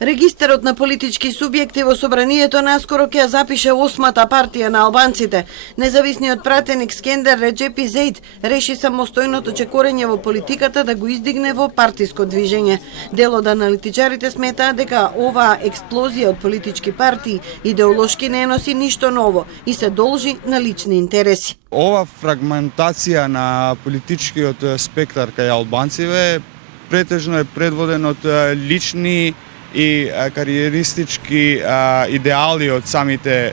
Регистарот на политички субјекти во собранието наскоро ќе запише 8-та партија на албанците. Независниот пратеник Скендер Реджепи Зейд реши самостојното чекорење во политиката да го издигне во партиско движење. Дел од аналитичарите сметаат дека оваа експлозија од политички партии идеолошки не носи ништо ново и се должи на лични интереси. Ова фрагментација на политичкиот спектар кај албанциве претежно е предводен од лични и кариеристички идеали од самите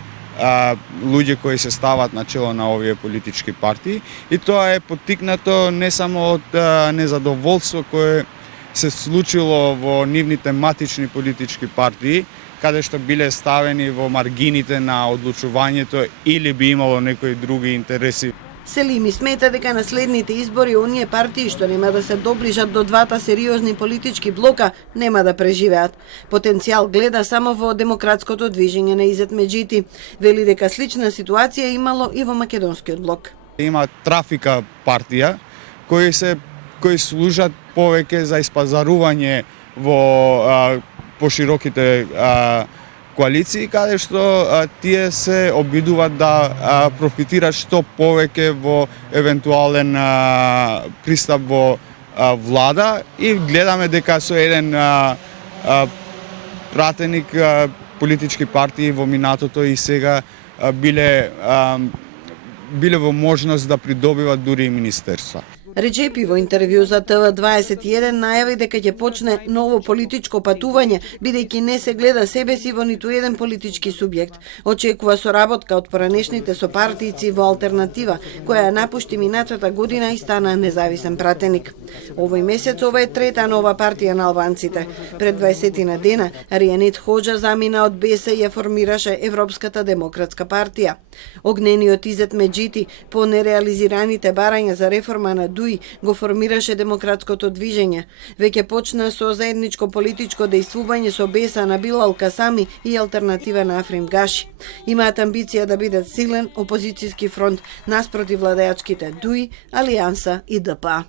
луѓе кои се стават на чело на овие политички партии, и тоа е поттикнато не само од незадоволство кое се случило во нивните матични политички партии, каде што биле ставени во маргините на одлучувањето или би имало некои други интереси. Селими смета дека на следните избори оние партии што нема да се доближат до двата сериозни политички блока нема да преживеат. Потенцијал гледа само во демократското движење на Изет Меджити. Вели дека слична ситуација имало и во македонскиот блок. Има трафика партија кои служат повеќе за испазарување во пошироките коалиции, каде што тие се обидуваат да профитираат што повеќе во евентуален пристап во влада, и гледаме дека со еден пратеник политички партии во минатото и сега биле во можност да придобиват дури и министерства. Реджепи во интервју за ТВ21 најави дека ќе почне ново политичко патување, бидејќи не се гледа себе си во ниту еден политички субјект. Очекува соработка од поранешните сопартијци во алтернатива, која ја напушти минатата година и стана независен пратеник. Овој месец ова е трета нова партија на албанците. Пред 20 на дена Ријанит Хоџа замина од БЕС и ја формираше Европската демократска партија. Огнениот Изет Меджити по нереализираните барања за реформа на ДУИ го формираше демократското движење. Веќе почна со заедничко политичко дејствување со БЕС на Билал Касами и алтернатива на Африм Гаши. Имаат амбиција да бидат силен опозицијски фронт наспроти владеачките ДУИ, Алијанса и ДПА.